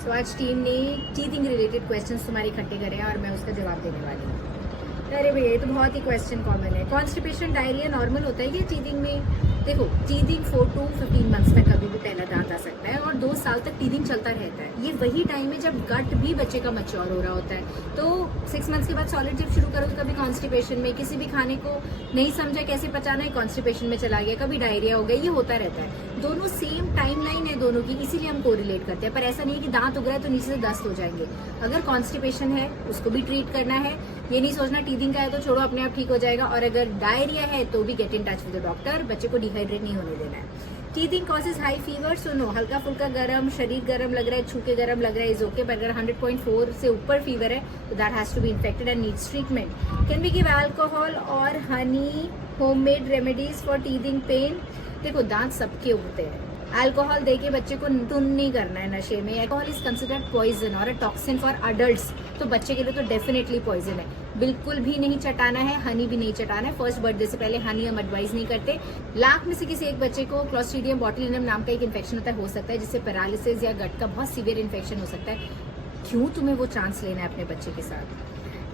सो आज टीम ने teething related questions तुम्हारे इकट्ठे करे हैं और मैं उसका जवाब देने वाली हूँ। अरे भैया ये तो बहुत ही क्वेश्चन कॉमन है। कॉन्स्टिपेशन डायरिया नॉर्मल होता है क्या टीथिंग में? देखो टीथिंग 4 to 15 मंथ्स तक कभी भी पहला दांत आ सकता है और 2 साल तक टीथिंग चलता रहता है। ये वही टाइम है जब गट भी बच्चे का मैच्योर हो रहा होता है। तो 6 मंथ्स के बाद सॉलिड जब शुरू करो तो कभी कॉन्स्टिपेशन में, किसी भी खाने को नहीं समझा कैसे पचाना है, कॉन्स्टिपेशन में चला गया, कभी डायरिया हो गया, ये होता रहता है। दोनों सेम टाइमलाइन है दोनों की, इसीलिए हम कोरिलेट करते हैं। पर ऐसा नहीं है कि दांत उग रहा है तो नीचे से दस्त हो जाएंगे। अगर कॉन्स्टिपेशन है उसको भी ट्रीट करना है, ये नहीं सोचना टीथिंग का है तो छोड़ो अपने आप ठीक हो जाएगा। और अगर डायरिया है तो भी gate in touch with the doctor, बच्चे को डिहाइड्रेट नहीं होने देना है। टीथिंग कॉजेज हाई फीवर, सुनो हल्का फुल्का गर्म, शरीर गर्म लग रहा है, छू के गर्म लग रहा है, इज ओके। पर अगर 100.4 से ऊपर फीवर है तो that has to be infected and needs treatment. Can we give alcohol और honey homemade remedies for teething pain? देखो दांत सबके उगते हैं, अल्कोहल देके बच्चे को टुन नहीं करना है नशे में। अल्कोहल इज कंसिडर्ड पॉइजन और अ टॉक्सिन फॉर अडल्ट्स, तो बच्चे के लिए तो डेफिनेटली पॉइजन है। बिल्कुल भी नहीं चटाना है, हनी भी नहीं चटाना है। फर्स्ट बर्थडे से पहले हनी हम एडवाइज नहीं करते। लाख में से किसी एक बच्चे को क्लोस्ट्रीडियम बॉटुलिनम नाम का एक इन्फेक्शन होता है, हो सकता है जिससे पैरालिसिस या गट का बहुत सीवियर इन्फेक्शन हो सकता है। क्यों तुम्हें वो चांस लेना है अपने बच्चे के साथ?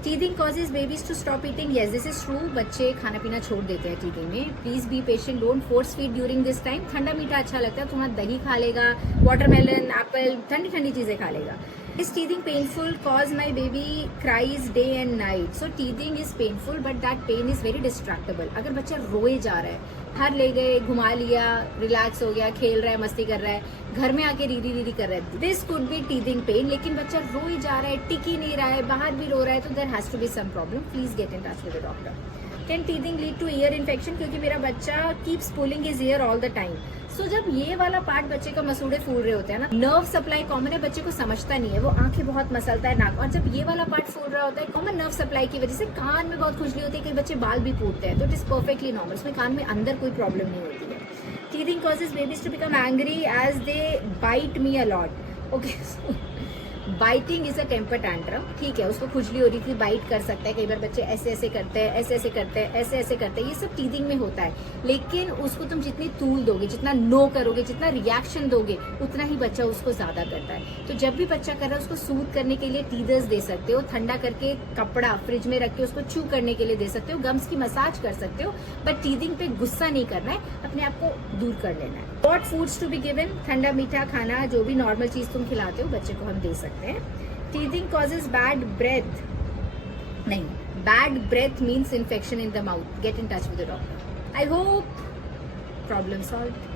Teething causes babies to stop eating, yes this is true. बच्चे खाना पीना छोड़ देते हैं टीथिंग में। Please be patient, don't force feed during this time. ठंडा मीठा अच्छा लगता है, थोड़ा दही खा लेगा, वाटरमेलन, एप्पल, ठंडी ठंडी चीजें खा लेगा। Is teething painful? Cause my baby cries day and night. So teething is painful, but that pain is very distractible. अगर बच्चा रोए जा रहा है, घर ले गए, घुमा लिया, रिलैक्स हो गया, खेल रहा है, मस्ती कर रहा है, घर में आके रीरी रीरी कर रहा है, this could be teething pain. लेकिन बच्चा रोए जा रहा है, टिक ही नहीं रहा है, बाहर भी रो रहा है, तो there has to be some problem. Please get in touch with the doctor. Can teething lead to ear infection? क्योंकि मेरा बच्चा keeps pulling his ear all the time. So जब ये वाला पार्ट बच्चे का मसूड़े फूल रहे होते हैं ना, नर्व सप्लाई कॉमन है, बच्चे को समझता नहीं है, वो आंखें बहुत मसलता है, नाक। और जब ये वाला पार्ट फूल रहा होता है कॉमन नर्व सप्लाई की वजह से, कान में बहुत खुजली होती है, कई बच्चे बाल भी फूटते हैं, तो इट इज परफेक्टली नॉर्मल। उसमें कान में अंदर कोई प्रॉब्लम नहीं होती है। Teething causes babies to become angry as they bite me a lot. Okay, biting is a temper tantrum, ठीक है, उसको खुजली हो रही थी, बाइट कर सकता है। कई बार बच्चे ऐसे ऐसे करते हैं, ऐसे ऐसे करते हैं, ऐसे ऐसे करते हैं, ये सब टीथिंग में होता है। लेकिन उसको तुम जितनी तूल दोगे, जितना नो करोगे, जितना रिएक्शन दोगे, उतना ही बच्चा उसको ज्यादा करता है। तो जब भी बच्चा कर रहा है उसको सूद करने के लिए टीदर्स दे सकते हो, ठंडा करके कपड़ा फ्रिज में रख के उसको च्यू करने के लिए दे सकते हो, गम्स की मसाज कर सकते हो, बट टीथिंग पे गुस्सा नहीं करना है, अपने आप को दूर कर लेना है। What foods to be given? ठंडा मीठा खाना, जो भी नॉर्मल चीज तुम खिलाते हो बच्चे को हम दे सकते हैं। Teething causes bad breath. नहीं, bad breath means infection in the mouth. Get in touch with the doctor. I hope problem solved.